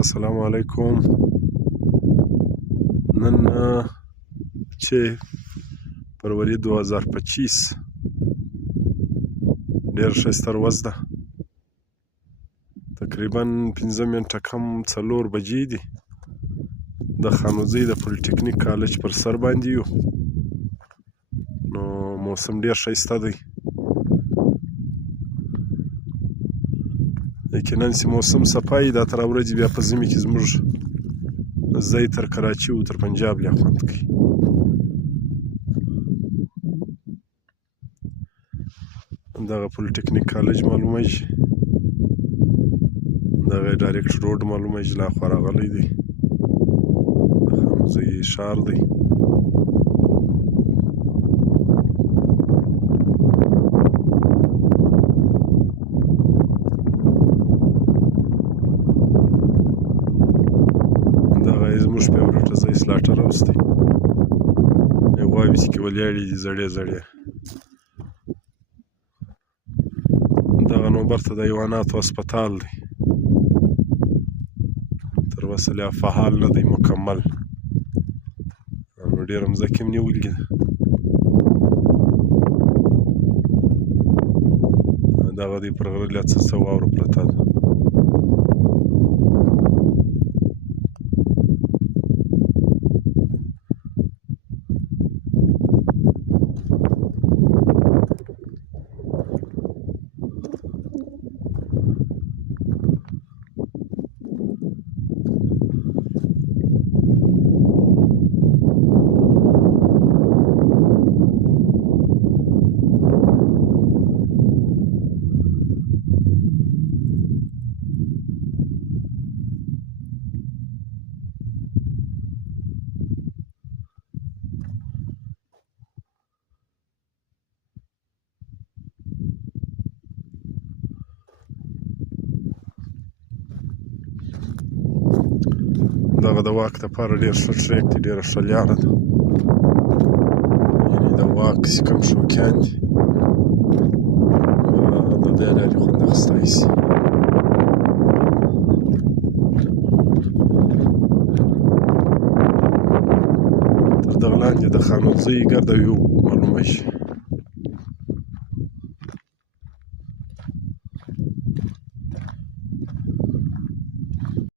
السلام علیکم. نن چې فروری 2025 ډېر ښایسته ورځ ده. تقریبا 5 منټه کم 4 بجې دي. د خانوزۍ د پولیټیکنیک کالج پر سر باندې یو. نو موسم ډېر ښایسته دی. یقینا چې موسم صفایي دا تر ورځې بیا په ژمي کې زموږ ځای تر کراچي او تر پنجاب لا خوند کوي. دغه پولیټیکنیک کالج معلومیږي، دغه ډایرکټ روډ معلومیږي، لا خوا راغلی دی، د خانوزۍ ښار دی. دغه زموږ فیورټ ځای سلاټر هاوس دی. غواوې چې کې ولاړې دي زړې زړې. دغه نو برته د حیواناتو هسپتال دی، تر اوسه لا فعال نه دی مکمل. نو ډېره مځکه هم نیولې ده. دغه دی پر غره لا څه واوره پرته ده. دغه د واک دپاره ډېر ښه ټریک دی، ډېره ښه لاره ده. یعنې د واک چې کوم شوقیان دي د دې لارې خوند اخیستی شي. تر دغه لاندې د خانوزۍ ګرده ویو معلومیږي.